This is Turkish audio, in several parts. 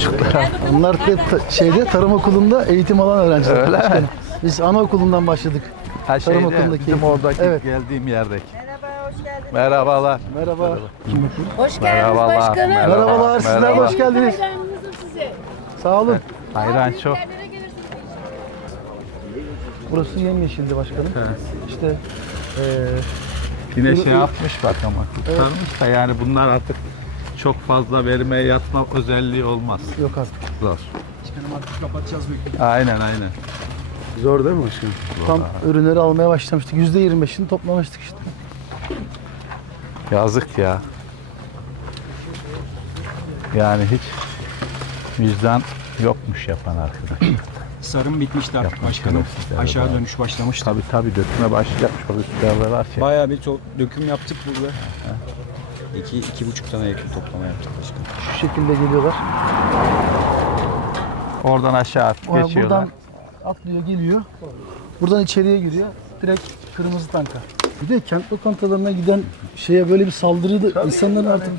Çocuklar. Onlar da ta- şeyde tarım okulunda eğitim alan öğrenciler. Öyle mi? Biz anaokulundan başladık. Her Tarım şeyde, okulundaki bizim eğitim. oradaki Evet. geldiğim yerdeki. Merhaba, hoş geldiniz. Merhabalar. Merhaba. Hoş geldiniz Merhabalar. başkanım. Merhaba. Merhabalar, sizler de Merhaba. hoş geldiniz. Hayranınızım size. Sağ olun. Hayran çok. Yerlere gelirsiniz inşallah. Burası yemyeşildi başkanım. İşte eee Yine şey yapmış bak ama kurtarmış da yani bunlar artık çok fazla vermeye yatma özelliği olmaz. yok artık. Zor. Aynen aynen. Zor değil mi başkanım? Tam ürünleri almaya başlamıştık. %25'ini toplamıştık işte. Yazık ya. Yani hiç vicdan yokmuş yapan arkadaş. Sarım bitmişti artık Yapmış başkanım. Aşağı ya. dönüş başlamıştı. tabi tabi döküme başlayacakmış o rüzgarlar var ki. Bayağı bir döküm yaptık burada. İki, iki buçuk tane yakın toplama yaptık başkanım. Şu şekilde geliyorlar. Oradan aşağı atıp Oradan- geçiyorlar. Buradan atlıyor geliyor. Buradan içeriye giriyor. Direkt kırmızı tanka. Bir de kent lokantalarına giden şeye böyle bir saldırı da insanların artık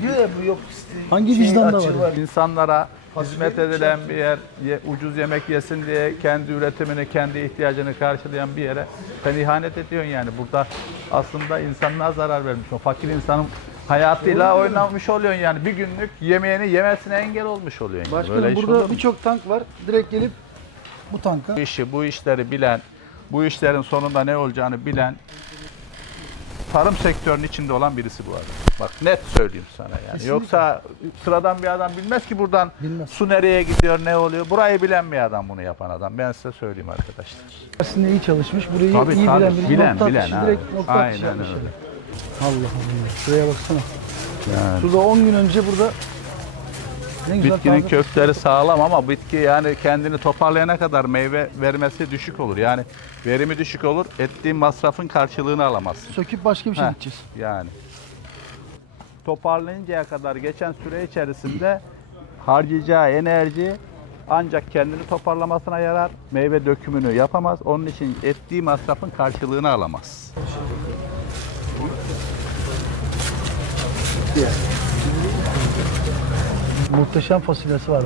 hangi vicdanla var? ya? İnsanlara hizmet edilen bir yer, ye- ucuz yemek yesin diye kendi üretimini, kendi ihtiyacını karşılayan bir yere sen ihanet ediyorsun yani. Burada aslında insanlığa zarar vermiş. O fakir insanın hayatıyla oynamış oluyorsun yani. Bir günlük yemeğini yemesine engel olmuş oluyorsun. Yani. Başkanım Böyle iş olur burada mu? birçok tank var. Direkt gelip bu tanka Bu işi, bu işleri bilen, bu işlerin sonunda ne olacağını bilen tarım sektörünün içinde olan birisi bu adam. Bak net söyleyeyim sana yani. Kesinlikle. Yoksa sıradan bir adam bilmez ki buradan Bilmez. su nereye gidiyor, ne oluyor. Burayı bilen bir adam bunu yapan adam. Ben size söyleyeyim arkadaşlar. aslında iyi çalışmış. Burayı iyi bilen biri Bilen, nokta bilen atışı direkt nokta atışı Aynen yapmış. öyle. yani. Allah Allah. Şuraya baksana. Yani. Şurada 10 gün önce burada ne güzel Bitkinin taze- kökleri sağlam ama bitki yani kendini toparlayana kadar meyve vermesi düşük olur. Yani verimi düşük olur. Ettiğin masrafın karşılığını alamazsın. söküp başka bir şey Heh, dikeceğiz. Yani. Toparlayıncaya kadar geçen süre içerisinde harcayacağı enerji ancak kendini toparlamasına yarar. Meyve dökümünü yapamaz. Onun için ettiği masrafın karşılığını alamaz. Muhteşem fasulyesi var.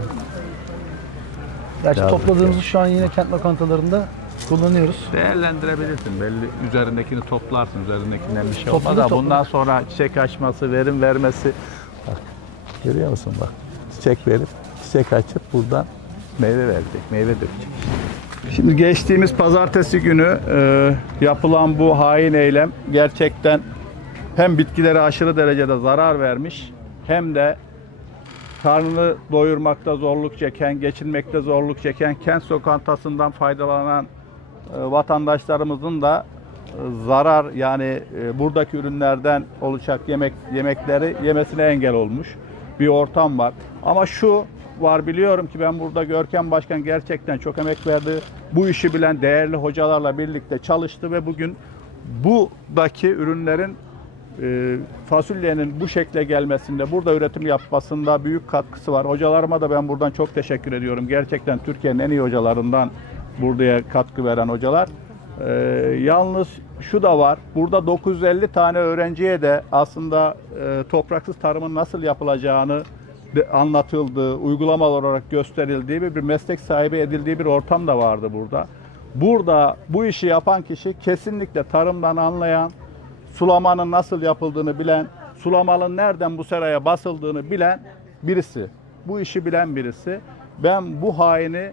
Gerçi Yazık topladığımızı şu an yine kent lokantalarında kullanıyoruz. Değerlendirebilirsin. Belli üzerindekini toplarsın. Üzerindekinden bir şey Topladı, olmaz. ama topladı. bundan sonra çiçek açması, verim vermesi. Bak görüyor musun bak. Çiçek verip çiçek açıp buradan meyve verecek, meyve dökecek. Şimdi geçtiğimiz pazartesi günü e, yapılan bu hain eylem gerçekten hem bitkilere aşırı derecede zarar vermiş hem de karnını doyurmakta zorluk çeken, geçinmekte zorluk çeken kent lokantasından faydalanan e, vatandaşlarımızın da e, zarar yani e, buradaki ürünlerden olacak yemek yemekleri yemesine engel olmuş bir ortam var. Ama şu var biliyorum ki ben burada Görkem Başkan gerçekten çok emek verdi. Bu işi bilen değerli hocalarla birlikte çalıştı ve bugün buradaki ürünlerin e, fasulyenin bu şekle gelmesinde, burada üretim yapmasında büyük katkısı var. Hocalarıma da ben buradan çok teşekkür ediyorum. Gerçekten Türkiye'nin en iyi hocalarından buraya katkı veren hocalar. E, yalnız şu da var, burada 950 tane öğrenciye de aslında e, topraksız tarımın nasıl yapılacağını anlatıldığı, uygulamalar olarak gösterildiği bir, bir meslek sahibi edildiği bir ortam da vardı burada. Burada bu işi yapan kişi kesinlikle tarımdan anlayan, sulamanın nasıl yapıldığını bilen, sulamanın nereden bu seraya basıldığını bilen birisi. Bu işi bilen birisi. Ben bu haini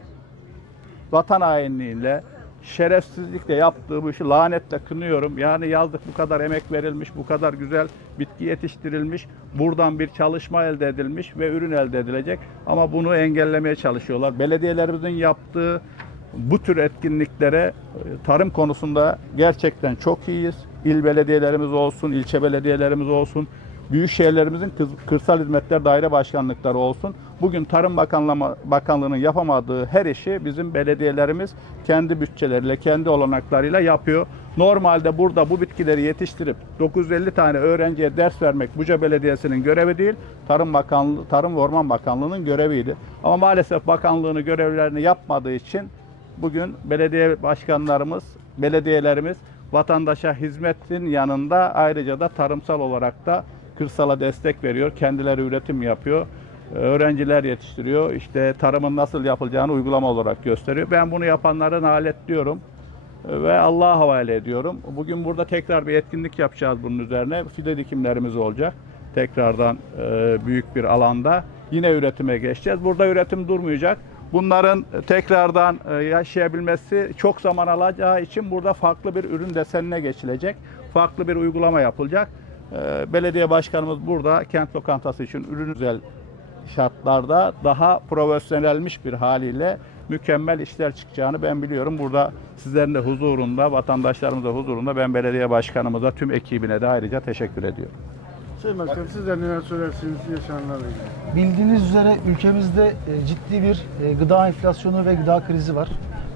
vatan hainliğiyle, şerefsizlikle yaptığı bu işi lanetle kınıyorum. Yani yazdık bu kadar emek verilmiş, bu kadar güzel bitki yetiştirilmiş, buradan bir çalışma elde edilmiş ve ürün elde edilecek. Ama bunu engellemeye çalışıyorlar. Belediyelerimizin yaptığı bu tür etkinliklere e, tarım konusunda gerçekten çok iyiyiz. İl belediyelerimiz olsun, ilçe belediyelerimiz olsun, büyük şehirlerimizin kırsal hizmetler daire başkanlıkları olsun. Bugün Tarım Bakanlığı'nın yapamadığı her işi bizim belediyelerimiz kendi bütçeleriyle, kendi olanaklarıyla yapıyor. Normalde burada bu bitkileri yetiştirip 950 tane öğrenciye ders vermek Buca Belediyesi'nin görevi değil, Tarım Bakanlığı, Tarım ve Orman Bakanlığı'nın göreviydi. Ama maalesef bakanlığını görevlerini yapmadığı için bugün belediye başkanlarımız, belediyelerimiz vatandaşa hizmetin yanında ayrıca da tarımsal olarak da kırsala destek veriyor. Kendileri üretim yapıyor. öğrenciler yetiştiriyor. İşte tarımın nasıl yapılacağını uygulama olarak gösteriyor. Ben bunu yapanlara naletliyorum e, ve Allah'a havale ediyorum. Bugün burada tekrar bir etkinlik yapacağız bunun üzerine. Fide dikimlerimiz olacak. Tekrardan büyük bir alanda yine üretime geçeceğiz. Burada üretim durmayacak. Bunların tekrardan e, yaşayabilmesi çok zaman alacağı için burada farklı bir ürün desenine geçilecek. Farklı bir uygulama yapılacak. E, Belediye başkanımız burada kent lokantası için ürün güzel şartlarda daha profesyonelmiş bir haliyle mükemmel işler çıkacağını ben biliyorum. Burada sizlerin de huzurunda, vatandaşlarımız da huzurunda ben belediye başkanımıza, tüm ekibine de ayrıca teşekkür ediyorum. Sayın Başkanım sizler neler söylersiniz yaşananlarla ilgili? Bildiğiniz üzere ülkemizde e, ciddi bir e, gıda enflasyonu ve gıda krizi var.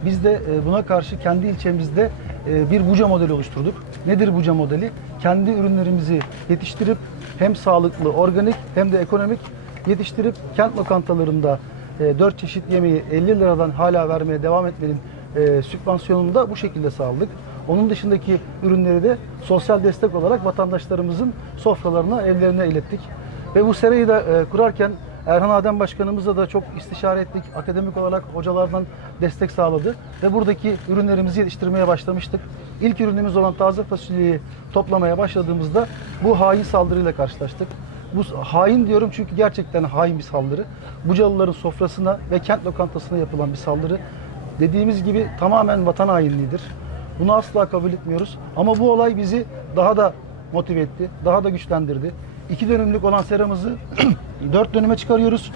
Biz de e, buna karşı kendi ilçemizde e, bir buca modeli oluşturduk. Nedir buca modeli? Kendi ürünlerimizi yetiştirip hem sağlıklı, organik hem de ekonomik yetiştirip kent lokantalarında 4 çeşit yemeği 50 liradan hala vermeye devam etmenin e, sübvansiyonunu da bu şekilde sağladık. Onun dışındaki ürünleri de sosyal destek olarak vatandaşlarımızın sofralarına, evlerine ilettik. Ve bu serayı da e, kurarken Erhan Adem Başkanımızla da çok istişare ettik. Akademik olarak hocalardan destek sağladı. Ve buradaki ürünlerimizi yetiştirmeye başlamıştık. İlk ürünümüz olan taze fasulyeyi toplamaya başladığımızda bu hain saldırıyla karşılaştık. Bu hain diyorum çünkü gerçekten hain bir saldırı. Bucalıların sofrasına ve kent lokantasına yapılan bir saldırı. Dediğimiz gibi tamamen vatan hainliğidir. Bunu asla kabul etmiyoruz. Ama bu olay bizi daha da motive etti, daha da güçlendirdi. İki dönümlük olan seramızı dört dönüme çıkarıyoruz.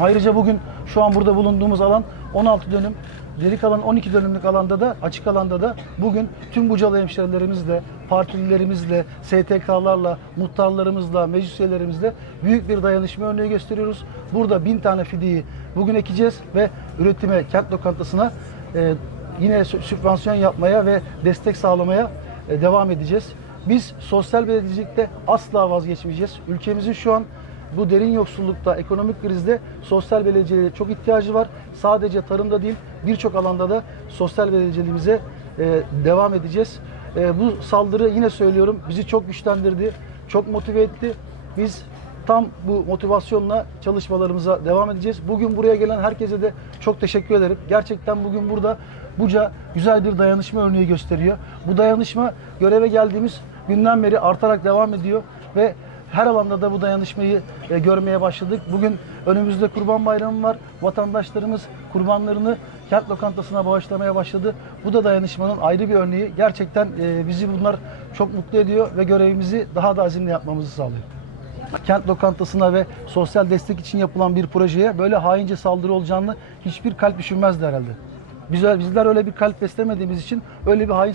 Ayrıca bugün şu an burada bulunduğumuz alan 16 dönüm. Geri kalan 12 dönümlük alanda da açık alanda da bugün tüm Bucalı hemşerilerimizle, partililerimizle, STK'larla, muhtarlarımızla, meclis üyelerimizle büyük bir dayanışma örneği gösteriyoruz. Burada bin tane fideyi bugün ekeceğiz ve üretime, kent lokantasına e, yine sü- sübvansiyon yapmaya ve destek sağlamaya e, devam edeceğiz. Biz sosyal belediyecilikte asla vazgeçmeyeceğiz. Ülkemizin şu an bu derin yoksullukta, ekonomik krizde sosyal belediyeciliğe çok ihtiyacı var. Sadece tarımda değil, birçok alanda da sosyal belediyeciliğimize e, devam edeceğiz. E, bu saldırı yine söylüyorum bizi çok güçlendirdi, çok motive etti. Biz tam bu motivasyonla çalışmalarımıza devam edeceğiz. Bugün buraya gelen herkese de çok teşekkür ederim. Gerçekten bugün burada Buca güzel bir dayanışma örneği gösteriyor. Bu dayanışma göreve geldiğimiz günden beri artarak devam ediyor ve her alanda da bu dayanışmayı e, görmeye başladık. Bugün önümüzde Kurban Bayramı var. Vatandaşlarımız kurbanlarını kent lokantasına bağışlamaya başladı. Bu da dayanışmanın ayrı bir örneği. Gerçekten e, bizi bunlar çok mutlu ediyor ve görevimizi daha da azimli yapmamızı sağlıyor kent lokantasına ve sosyal destek için yapılan bir projeye böyle haince saldırı olacağını hiçbir kalp düşünmezdi herhalde. Bizler, bizler öyle bir kalp beslemediğimiz için öyle bir hain